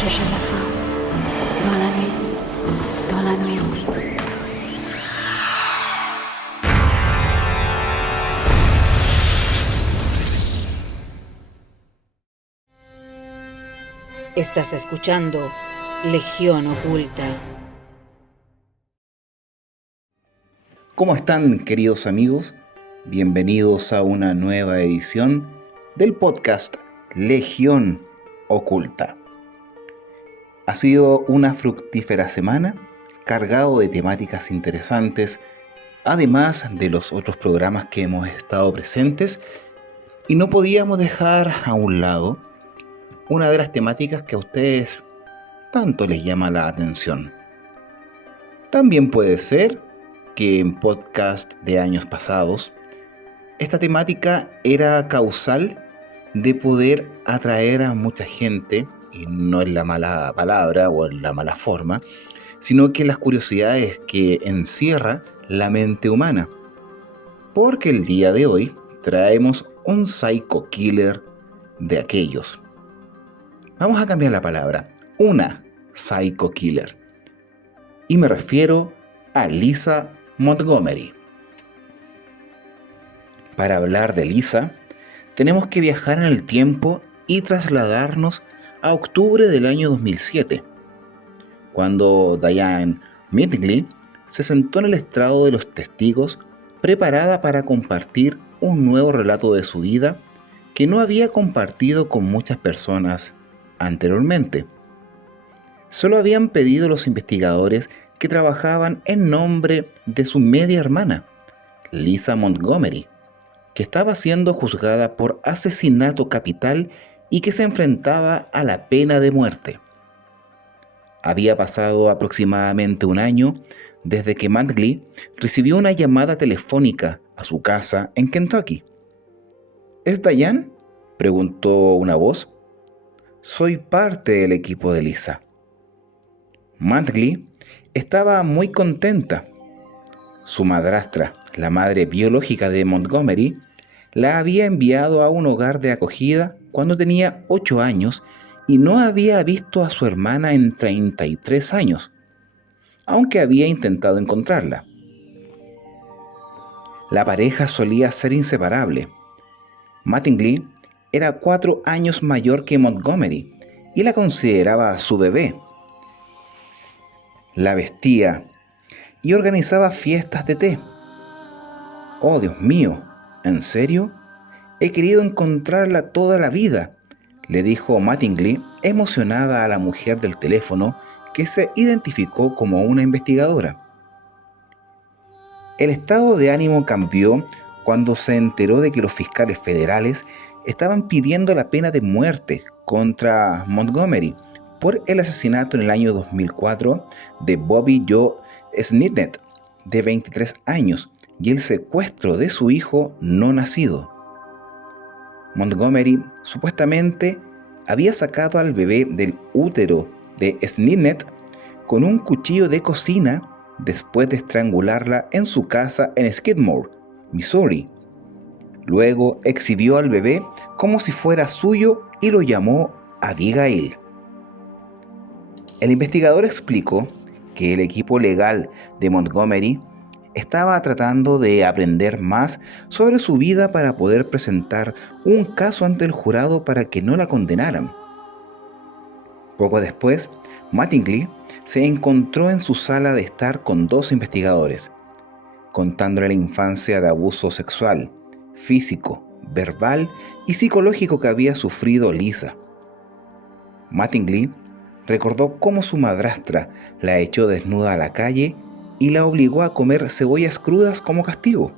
Je gère la faim. Dans la nuit, oui. Estás escuchando Legión Oculta. ¿Cómo están, queridos amigos? Bienvenidos a una nueva edición del podcast Legión Oculta. Ha sido una fructífera semana, cargado de temáticas interesantes, además de los otros programas que hemos estado presentes, y no podíamos dejar a un lado una de las temáticas que a ustedes tanto les llama la atención. También puede ser que en podcast de años pasados, esta temática era causal de poder atraer a mucha gente, y no en la mala palabra o en la mala forma, sino que las curiosidades que encierra la mente humana. Porque el día de hoy traemos un psycho killer de aquellos. Vamos a cambiar la palabra, una psycho killer. Y me refiero a Lisa Montgomery. Para hablar de Lisa, tenemos que viajar en el tiempo y trasladarnos a octubre del año 2007, cuando Diane Mitgley se sentó en el estrado de los testigos preparada para compartir un nuevo relato de su vida que no había compartido con muchas personas anteriormente. Solo habían pedido los investigadores que trabajaban en nombre de su media hermana, Lisa Montgomery, que estaba siendo juzgada por asesinato capital y que se enfrentaba a la pena de muerte. Había pasado aproximadamente un año desde que Mitgley recibió una llamada telefónica a su casa en Kentucky. ¿Es Diane?, preguntó una voz. Soy parte del equipo de Lisa. Mitgley estaba muy contenta. Su madrastra, la madre biológica de Montgomery, la había enviado a un hogar de acogida cuando tenía 8 años y no había visto a su hermana en 33 años, aunque había intentado encontrarla. La pareja solía ser inseparable. Mitgley era 4 años mayor que Montgomery y la consideraba su bebé. La vestía y organizaba fiestas de té. Oh, Dios mío, ¿en serio? He querido encontrarla toda la vida, le dijo Mitgley, emocionada a la mujer del teléfono que se identificó como una investigadora. El estado de ánimo cambió cuando se enteró de que los fiscales federales estaban pidiendo la pena de muerte contra Montgomery por el asesinato en el año 2004 de Bobby Joe Snitnet, de 23 años, y el secuestro de su hijo no nacido. Montgomery supuestamente había sacado al bebé del útero de Snitnet con un cuchillo de cocina después de estrangularla en su casa en Skidmore, Missouri. Luego exhibió al bebé como si fuera suyo y lo llamó Abigail. El investigador explicó que el equipo legal de Montgomery estaba tratando de aprender más sobre su vida para poder presentar un caso ante el jurado para que no la condenaran. Poco después, Mitgley se encontró en su sala de estar con 2 investigadores, contándole la infancia de abuso sexual, físico, verbal y psicológico que había sufrido Lisa. Mitgley recordó cómo su madrastra la echó desnuda a la calle y la obligó a comer cebollas crudas como castigo.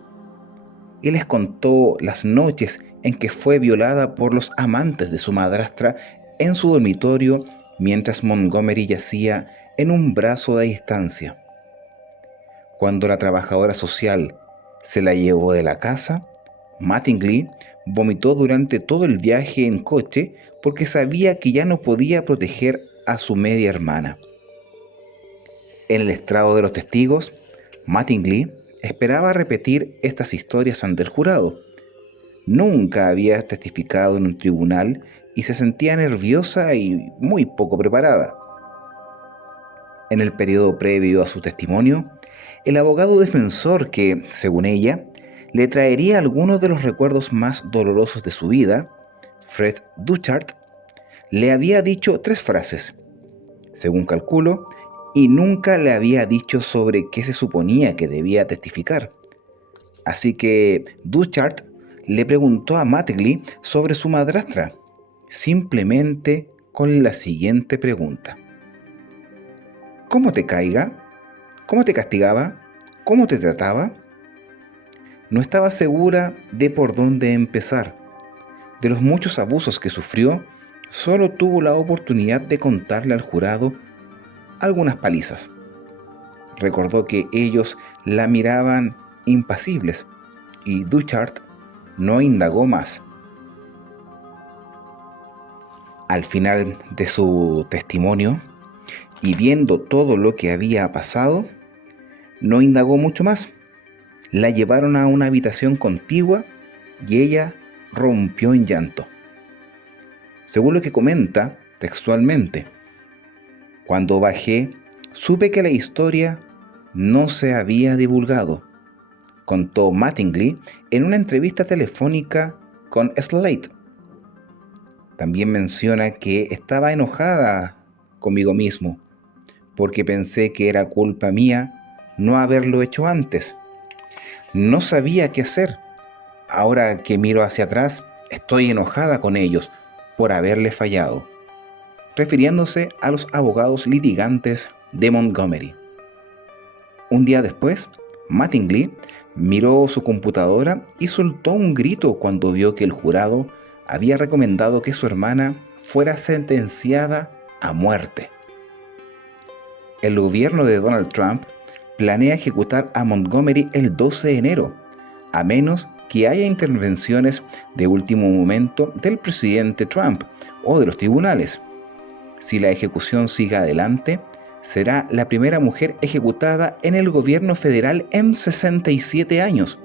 Y les contó las noches en que fue violada por los amantes de su madrastra en su dormitorio mientras Montgomery yacía en un brazo de distancia. Cuando la trabajadora social se la llevó de la casa, Mattingly vomitó durante todo el viaje en coche porque sabía que ya no podía proteger a su media hermana. En el estrado de los testigos, Mattingly esperaba repetir estas historias ante el jurado. Nunca había testificado en un tribunal y se sentía nerviosa y muy poco preparada. En el periodo previo a su testimonio, el abogado defensor que, según ella, le traería algunos de los recuerdos más dolorosos de su vida, Fred Duchart, le había dicho 3 frases, según calculo, y nunca le había dicho sobre qué se suponía que debía testificar. Así que Duchart le preguntó a Mattingly sobre su madrastra, simplemente con la siguiente pregunta: ¿cómo te caiga? ¿Cómo te castigaba? ¿Cómo te trataba? No estaba segura de por dónde empezar. De los muchos abusos que sufrió, solo tuvo la oportunidad de contarle al jurado algunas palizas. Recordó que ellos la miraban impasibles y Duchart no indagó más. Al final de su testimonio, y viendo todo lo que había pasado, no indagó mucho más. La llevaron a una habitación contigua y ella rompió en llanto. Según lo que comenta textualmente: cuando bajé, supe que la historia no se había divulgado, contó Mattingly en una entrevista telefónica con Slate. También menciona que estaba enojada conmigo mismo, porque pensé que era culpa mía no haberlo hecho antes. No sabía qué hacer. Ahora que miro hacia atrás, estoy enojada con ellos por haberle fallado, refiriéndose a los abogados litigantes de Montgomery. Un día después, Mattingly miró su computadora y soltó un grito cuando vio que el jurado había recomendado que su hermana fuera sentenciada a muerte. El gobierno de Donald Trump planea ejecutar a Montgomery el 12 de enero, a menos que haya intervenciones de último momento del presidente Trump o de los tribunales. Si la ejecución sigue adelante, será la primera mujer ejecutada en el gobierno federal en 67 años.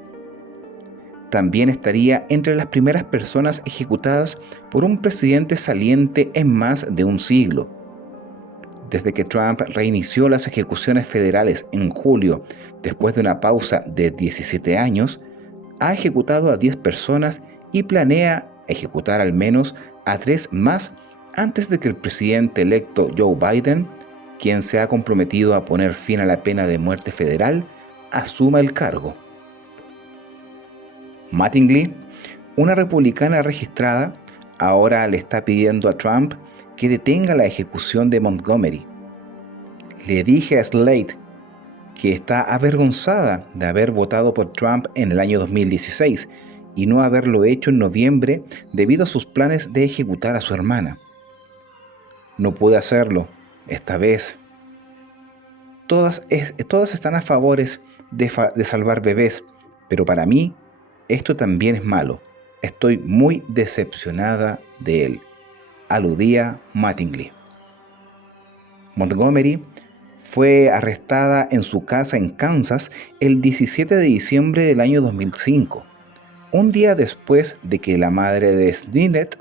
También estaría entre las primeras personas ejecutadas por un presidente saliente en más de un siglo. Desde que Trump reinició las ejecuciones federales en julio, después de una pausa de 17 años, ha ejecutado a 10 personas y planea ejecutar al menos a 3 más antes de que el presidente electo Joe Biden, quien se ha comprometido a poner fin a la pena de muerte federal, asuma el cargo. Mattingly, una republicana registrada, ahora le está pidiendo a Trump que detenga la ejecución de Montgomery. Le dije a Slate que está avergonzada de haber votado por Trump en el año 2016 y no haberlo hecho en noviembre debido a sus planes de ejecutar a su hermana. No pude hacerlo esta vez. Todas están a favor de salvar bebés, pero para mí esto también es malo. Estoy muy decepcionada de él, aludía Mattingly. Montgomery fue arrestada en su casa en Kansas el 17 de diciembre del año 2005, un día después de que la madre de Snidet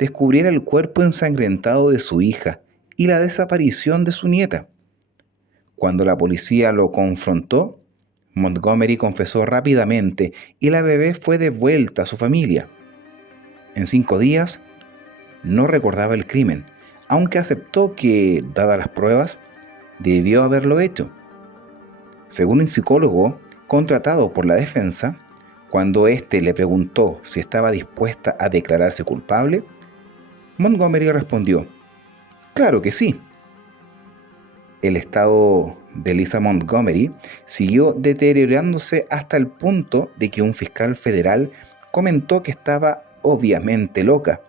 descubriera el cuerpo ensangrentado de su hija y la desaparición de su nieta. Cuando la policía lo confrontó, Montgomery confesó rápidamente y la bebé fue devuelta a su familia. En 5 días, no recordaba el crimen, aunque aceptó que, dadas las pruebas, debió haberlo hecho. Según un psicólogo contratado por la defensa, cuando éste le preguntó si estaba dispuesta a declararse culpable, Montgomery respondió: «Claro que sí, el estado de Lisa Montgomery siguió deteriorándose hasta el punto de que un fiscal federal comentó que estaba obviamente loca,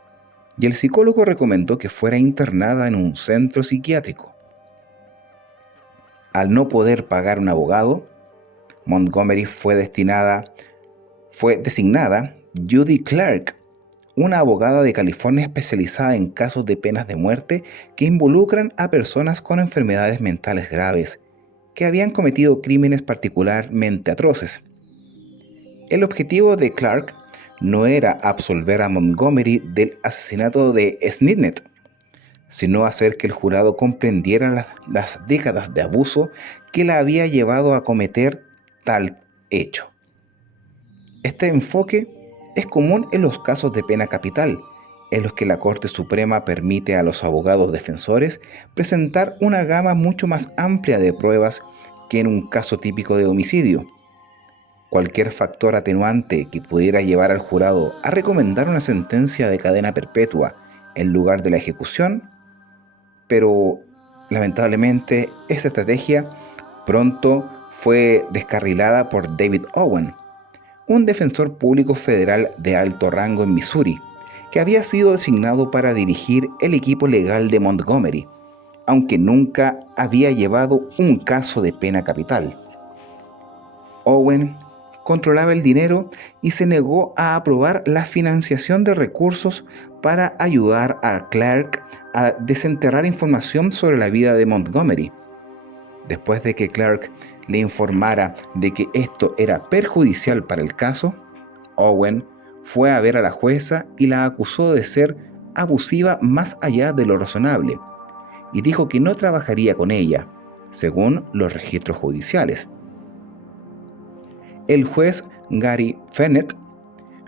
y el psicólogo recomendó que fuera internada en un centro psiquiátrico. Al no poder pagar un abogado, Montgomery fue designada Judy Clark, una abogada de California especializada en casos de penas de muerte que involucran a personas con enfermedades mentales graves que habían cometido crímenes particularmente atroces. El objetivo de Clark no era absolver a Montgomery del asesinato de Snitnet, sino hacer que el jurado comprendiera las décadas de abuso que la había llevado a cometer tal hecho. Este enfoque es común en los casos de pena capital, en los que la Corte Suprema permite a los abogados defensores presentar una gama mucho más amplia de pruebas que en un caso típico de homicidio. Cualquier factor atenuante que pudiera llevar al jurado a recomendar una sentencia de cadena perpetua en lugar de la ejecución, pero lamentablemente esa estrategia pronto fue descarrilada por David Owen, un defensor público federal de alto rango en Missouri, que había sido designado para dirigir el equipo legal de Montgomery, aunque nunca había llevado un caso de pena capital. Owen controlaba el dinero y se negó a aprobar la financiación de recursos para ayudar a Clark a desenterrar información sobre la vida de Montgomery. Después de que Clark le informara de que esto era perjudicial para el caso, Owen fue a ver a la jueza y la acusó de ser abusiva más allá de lo razonable, y dijo que no trabajaría con ella, según los registros judiciales. El juez Gary Fennett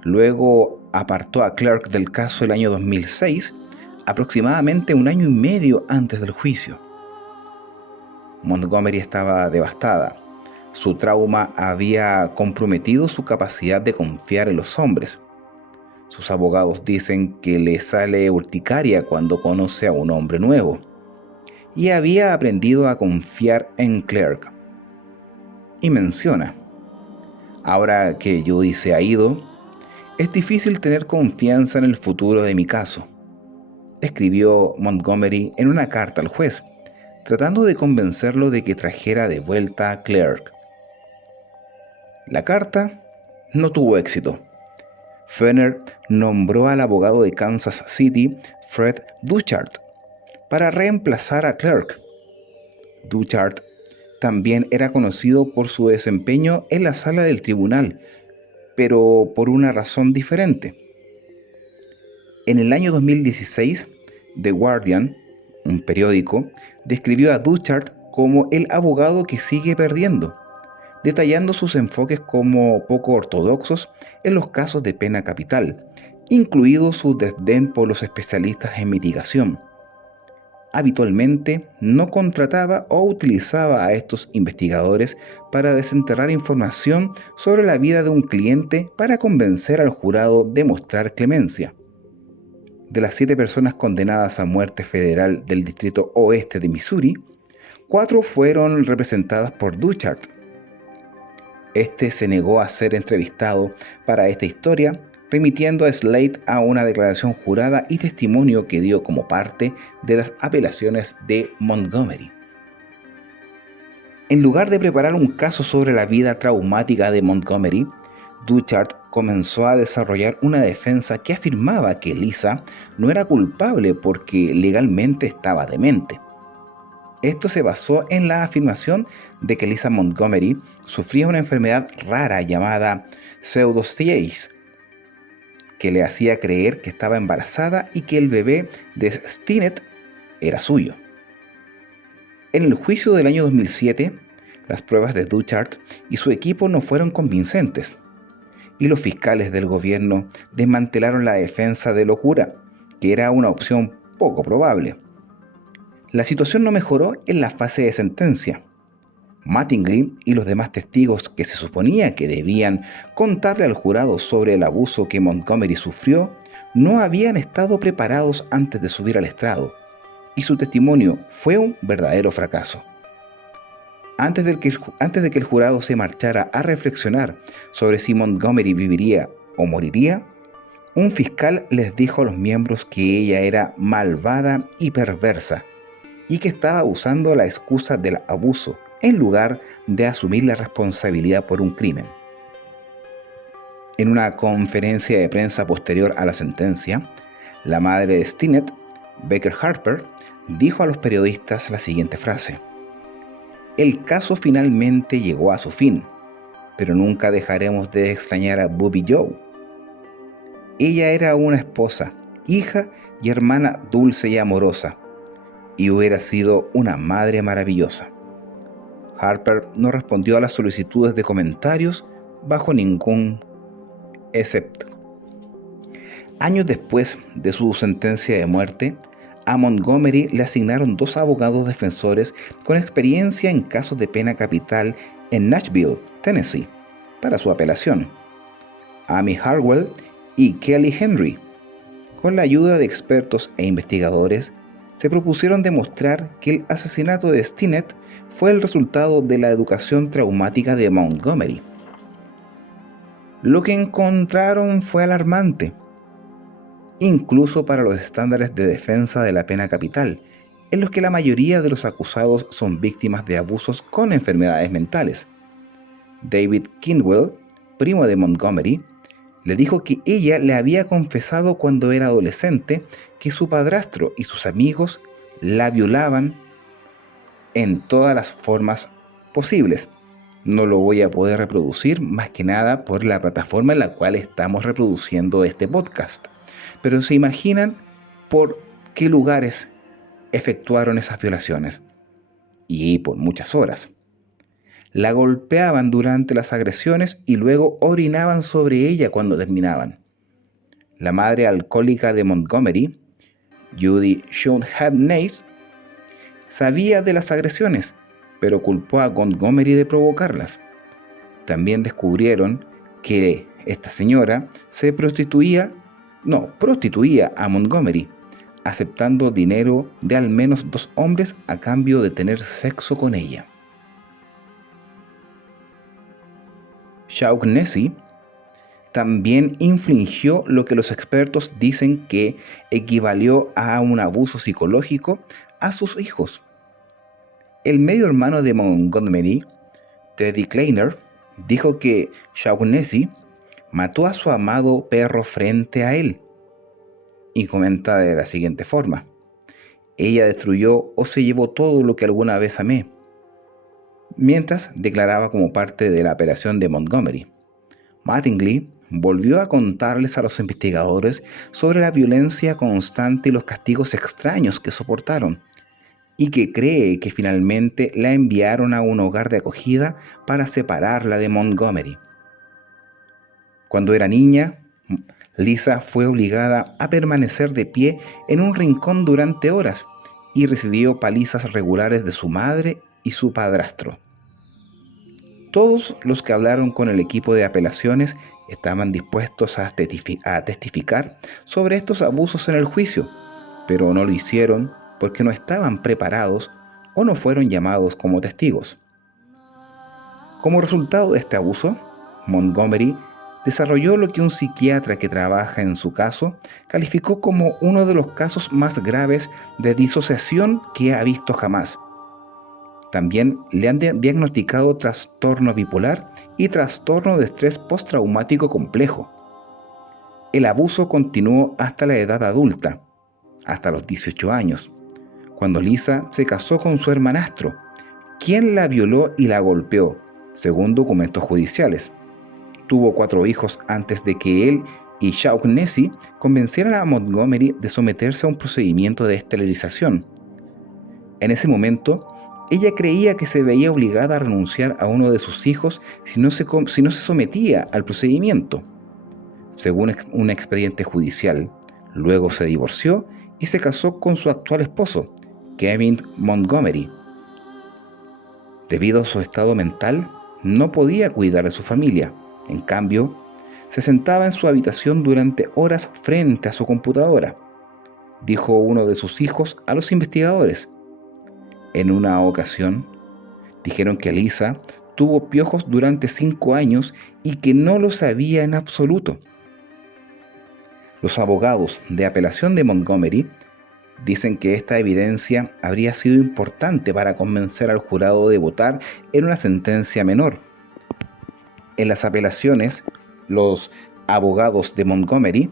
luego apartó a Clark del caso el año 2006, aproximadamente un año y medio antes del juicio. Montgomery estaba devastada. Su trauma había comprometido su capacidad de confiar en los hombres. Sus abogados dicen que le sale urticaria cuando conoce a un hombre nuevo. Y había aprendido a confiar en Clark. Y menciona: ahora que Judy se ha ido, es difícil tener confianza en el futuro de mi caso, escribió Montgomery en una carta al juez, tratando de convencerlo de que trajera de vuelta a Clark. La carta no tuvo éxito. Fenner nombró al abogado de Kansas City, Fred Duchart, para reemplazar a Clark. Duchart también era conocido por su desempeño en la sala del tribunal, pero por una razón diferente. En el año 2016, The Guardian, un periódico, describió a Duchart como el abogado que sigue perdiendo, detallando sus enfoques como poco ortodoxos en los casos de pena capital, incluido su desdén por los especialistas en mitigación. Habitualmente no contrataba o utilizaba a estos investigadores para desenterrar información sobre la vida de un cliente para convencer al jurado de mostrar clemencia. De las 7 personas condenadas a muerte federal del Distrito Oeste de Missouri, 4 fueron representadas por Duchart. Este se negó a ser entrevistado para esta historia, remitiendo a Slate a una declaración jurada y testimonio que dio como parte de las apelaciones de Montgomery. En lugar de preparar un caso sobre la vida traumática de Montgomery, Duchart comenzó a desarrollar una defensa que afirmaba que Lisa no era culpable porque legalmente estaba demente. Esto se basó en la afirmación de que Lisa Montgomery sufría una enfermedad rara llamada pseudociesis, que le hacía creer que estaba embarazada y que el bebé de Stinnett era suyo. En el juicio del año 2007, las pruebas de Duchart y su equipo no fueron convincentes, y los fiscales del gobierno desmantelaron la defensa de locura, que era una opción poco probable. La situación no mejoró en la fase de sentencia. Mattingly y los demás testigos que se suponía que debían contarle al jurado sobre el abuso que Montgomery sufrió no habían estado preparados antes de subir al estrado, y su testimonio fue un verdadero fracaso. Antes de que el jurado se marchara a reflexionar sobre si Montgomery viviría o moriría, un fiscal les dijo a los miembros que ella era malvada y perversa y que estaba usando la excusa del abuso en lugar de asumir la responsabilidad por un crimen. En una conferencia de prensa posterior a la sentencia, la madre de Stinnett, Baker Harper, dijo a los periodistas la siguiente frase: "El caso finalmente llegó a su fin, pero nunca dejaremos de extrañar a Bobby Joe. Ella era una esposa, hija y hermana dulce y amorosa, y hubiera sido una madre maravillosa". Harper no respondió a las solicitudes de comentarios bajo ningún excepto. Años después de su sentencia de muerte, a Montgomery le asignaron 2 abogados defensores con experiencia en casos de pena capital en Nashville, Tennessee, para su apelación: Amy Harwell y Kelly Henry. Con la ayuda de expertos e investigadores, se propusieron demostrar que el asesinato de Stinnett fue el resultado de la educación traumática de Montgomery. Lo que encontraron fue alarmante, incluso para los estándares de defensa de la pena capital, en los que la mayoría de los acusados son víctimas de abusos con enfermedades mentales. David Kindwell, primo de Montgomery, le dijo que ella le había confesado cuando era adolescente que su padrastro y sus amigos la violaban en todas las formas posibles. No lo voy a poder reproducir, más que nada por la plataforma en la cual estamos reproduciendo este podcast. Pero se imaginan por qué lugares efectuaron esas violaciones. Y por muchas horas. La golpeaban durante las agresiones y luego orinaban sobre ella cuando terminaban. La madre alcohólica de Montgomery, Judy Schoenhat-Neis, sabía de las agresiones, pero culpó a Montgomery de provocarlas. También descubrieron que esta señora prostituía a Montgomery, aceptando dinero de al menos 2 hombres a cambio de tener sexo con ella. Shaughnessy también infligió lo que los expertos dicen que equivalió a un abuso psicológico a sus hijos. El medio hermano de Montgomery, Teddy Kleiner, dijo que Shaughnessy mató a su amado perro frente a él, y comenta de la siguiente forma: "Ella destruyó o se llevó todo lo que alguna vez amé", mientras declaraba como parte de la apelación de Montgomery. Mattingly volvió a contarles a los investigadores sobre la violencia constante y los castigos extraños que soportaron, y que cree que finalmente la enviaron a un hogar de acogida para separarla de Montgomery. Cuando era niña, Lisa fue obligada a permanecer de pie en un rincón durante horas y recibió palizas regulares de su madre y su padrastro. Todos los que hablaron con el equipo de apelaciones estaban dispuestos a testificar sobre estos abusos en el juicio, pero no lo hicieron porque no estaban preparados o no fueron llamados como testigos. Como resultado de este abuso, Montgomery desarrolló lo que un psiquiatra que trabaja en su caso calificó como uno de los casos más graves de disociación que ha visto jamás. También le han diagnosticado trastorno bipolar y trastorno de estrés postraumático complejo. El abuso continuó hasta la edad adulta, hasta los 18 años, cuando Lisa se casó con su hermanastro, quien la violó y la golpeó, según documentos judiciales. Tuvo 4 hijos antes de que él y Shaughnessy convencieran a Montgomery de someterse a un procedimiento de esterilización. En ese momento, ella creía que se veía obligada a renunciar a uno de sus hijos si no se sometía al procedimiento. Según un expediente judicial, luego se divorció y se casó con su actual esposo, Kevin Montgomery. Debido a su estado mental, no podía cuidar de su familia. En cambio, se sentaba en su habitación durante horas frente a su computadora, dijo uno de sus hijos a los investigadores. En una ocasión, Dijeron que Lisa tuvo piojos durante 5 años y que no lo sabía en absoluto. Los abogados de apelación de Montgomery dicen que esta evidencia habría sido importante para convencer al jurado de votar en una sentencia menor. En las apelaciones, los abogados de Montgomery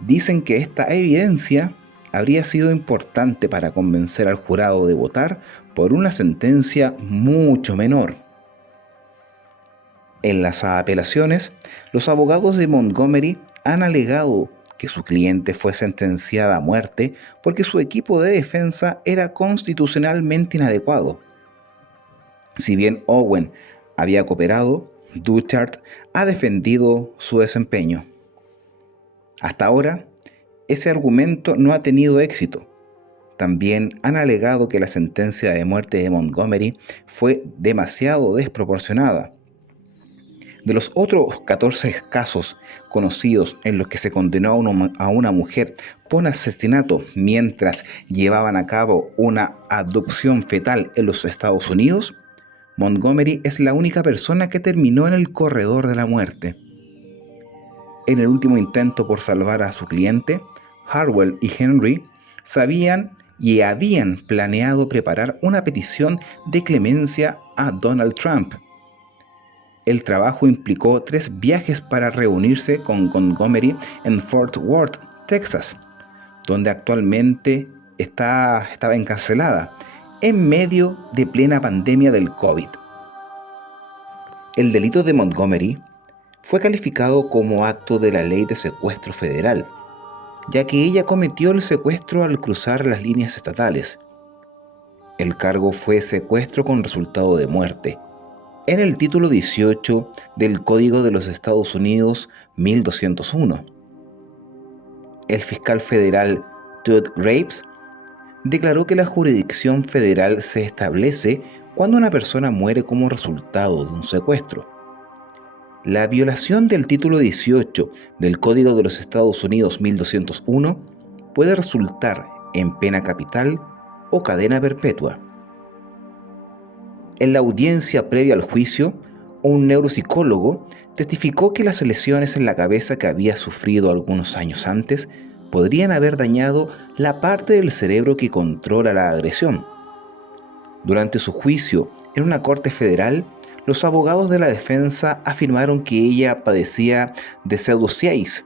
dicen que esta evidencia habría sido importante para convencer al jurado de votar por una sentencia mucho menor. En las apelaciones, los abogados de Montgomery han alegado que su cliente fue sentenciada a muerte porque su equipo de defensa era constitucionalmente inadecuado. Si bien Owen había cooperado, Dutchart ha defendido su desempeño. Hasta ahora, ese argumento no ha tenido éxito. También han alegado que la sentencia de muerte de Montgomery fue demasiado desproporcionada. De los otros 14 casos conocidos en los que se condenó a una mujer por asesinato mientras llevaban a cabo una abducción fetal en los Estados Unidos, Montgomery es la única persona que terminó en el corredor de la muerte. En el último intento por salvar a su cliente, Harwell y Henry sabían y habían planeado preparar una petición de clemencia a Donald Trump. El trabajo implicó 3 viajes para reunirse con Montgomery en Fort Worth, Texas, donde actualmente estaba encarcelada, en medio de plena pandemia del COVID. El delito de Montgomery fue calificado como acto de la ley de secuestro federal, ya que ella cometió el secuestro al cruzar las líneas estatales. El cargo fue secuestro con resultado de muerte, en el título 18 del Código de los Estados Unidos 1201. El fiscal federal Todd Graves declaró que la jurisdicción federal se establece cuando una persona muere como resultado de un secuestro. La violación del título 18 del Código de los Estados Unidos 1201 puede resultar en pena capital o cadena perpetua. En la audiencia previa al juicio, un neuropsicólogo testificó que las lesiones en la cabeza que había sufrido algunos años antes podrían haber dañado la parte del cerebro que controla la agresión. Durante su juicio en una corte federal, los abogados de la defensa afirmaron que ella padecía de pseudociesis,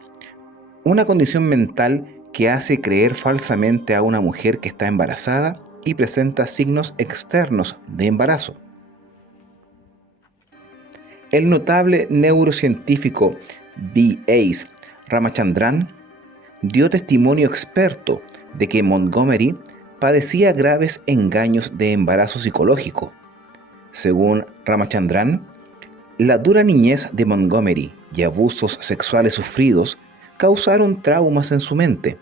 una condición mental que hace creer falsamente a una mujer que está embarazada y presenta signos externos de embarazo. El notable neurocientífico B.A. Ramachandran dio testimonio experto de que Montgomery padecía graves engaños de embarazo psicológico. Según Ramachandran, la dura niñez de Montgomery y abusos sexuales sufridos causaron traumas en su mente.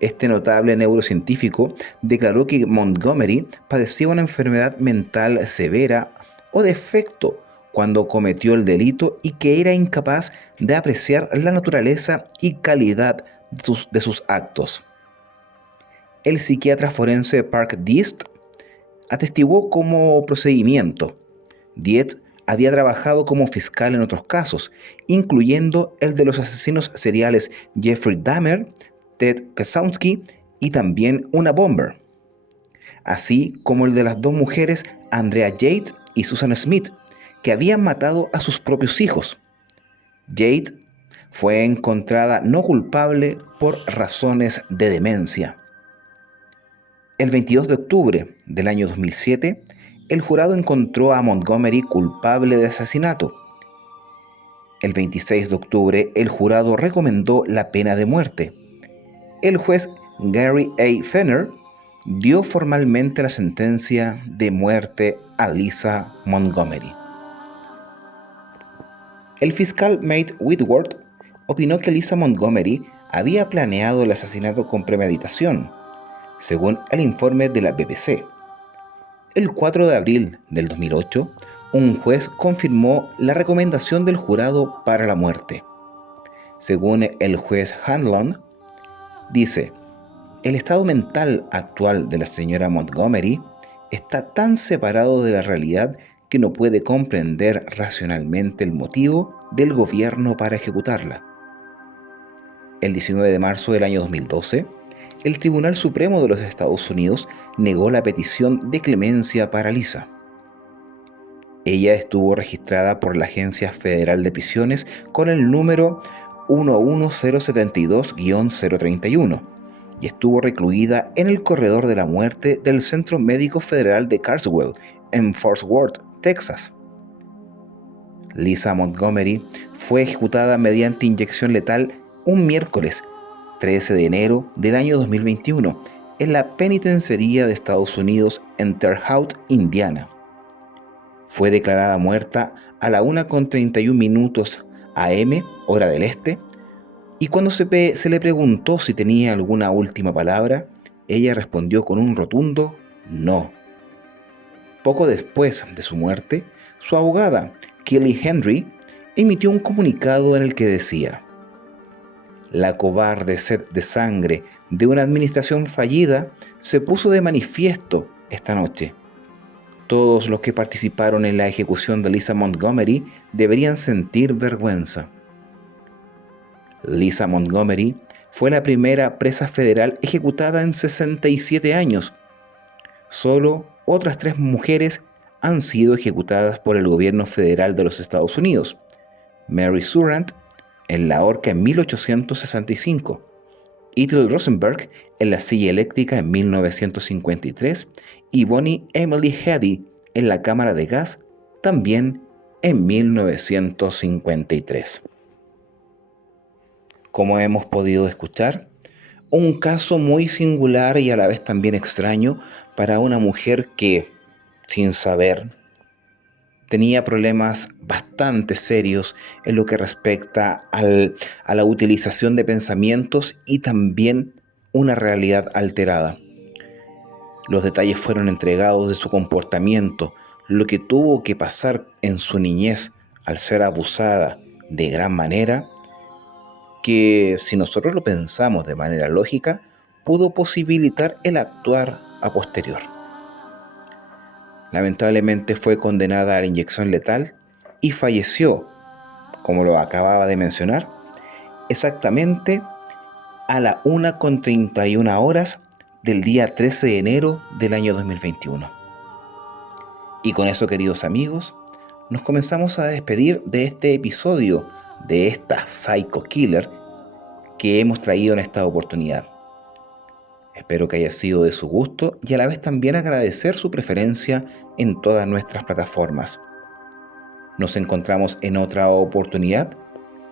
Este notable neurocientífico declaró que Montgomery padecía una enfermedad mental severa o defecto cuando cometió el delito y que era incapaz de apreciar la naturaleza y calidad de sus actos. El psiquiatra forense Park Dietz atestiguó como procedimiento. Dietz había trabajado como fiscal en otros casos, incluyendo el de los asesinos seriales Jeffrey Dahmer, Ted Kaczynski y también una bomber, así como el de las 2 mujeres Andrea Jade y Susan Smith, que habían matado a sus propios hijos. Jade fue encontrada no culpable por razones de demencia. El 22 de octubre del año 2007, el jurado encontró a Montgomery culpable de asesinato. El 26 de octubre, el jurado recomendó la pena de muerte. El juez Gary A. Fenner dio formalmente la sentencia de muerte a Lisa Montgomery. El fiscal Matt Whitworth opinó que Lisa Montgomery había planeado el asesinato con premeditación, según el informe de la BBC. El 4 de abril del 2008, un juez confirmó la recomendación del jurado para la muerte. Según el juez Hanlon, dice: el estado mental actual de la señora Montgomery está tan separado de la realidad que no puede comprender racionalmente el motivo del gobierno para ejecutarla. El 19 de marzo del año 2012, el Tribunal Supremo de los Estados Unidos negó la petición de clemencia para Lisa. Ella estuvo registrada por la Agencia Federal de Prisiones con el número 11072-031 y estuvo recluida en el corredor de la muerte del Centro Médico Federal de Carswell, en Fort Worth, Texas. Lisa Montgomery fue ejecutada mediante inyección letal un miércoles 13 de enero del año 2021 en la penitenciaría de Estados Unidos en Terre Haute, Indiana. Fue declarada muerta a la 1:31 AM, hora del este, y cuando se le preguntó si tenía alguna última palabra, ella respondió con un rotundo no. Poco después de su muerte, su abogada, Kelly Henry, emitió un comunicado en el que decía: la cobarde sed de sangre de una administración fallida se puso de manifiesto esta noche. Todos los que participaron en la ejecución de Lisa Montgomery deberían sentir vergüenza. Lisa Montgomery fue la primera presa federal ejecutada en 67 años. Solo otras 3 mujeres han sido ejecutadas por el gobierno federal de los Estados Unidos: Mary Surratt en la horca en 1865, Ethel Rosenberg en la silla eléctrica en 1953 y Bonnie Emily Heady en la cámara de gas también en 1953. Como hemos podido escuchar, un caso muy singular y a la vez también extraño para una mujer que, sin saber, tenía problemas bastante serios en lo que respecta a la utilización de pensamientos y también una realidad alterada. Los detalles fueron entregados de su comportamiento, lo que tuvo que pasar en su niñez al ser abusada de gran manera, que si nosotros lo pensamos de manera lógica, pudo posibilitar el actuar a posterior. Lamentablemente fue condenada a la inyección letal y falleció, como lo acababa de mencionar, exactamente a la 1:31 horas del día 13 de enero del año 2021. Y con eso, queridos amigos, nos comenzamos a despedir de este episodio de esta Psycho Killer que hemos traído en esta oportunidad. Espero que haya sido de su gusto y a la vez también agradecer su preferencia en todas nuestras plataformas. Nos encontramos en otra oportunidad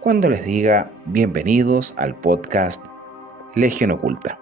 cuando les diga bienvenidos al podcast Legión Oculta.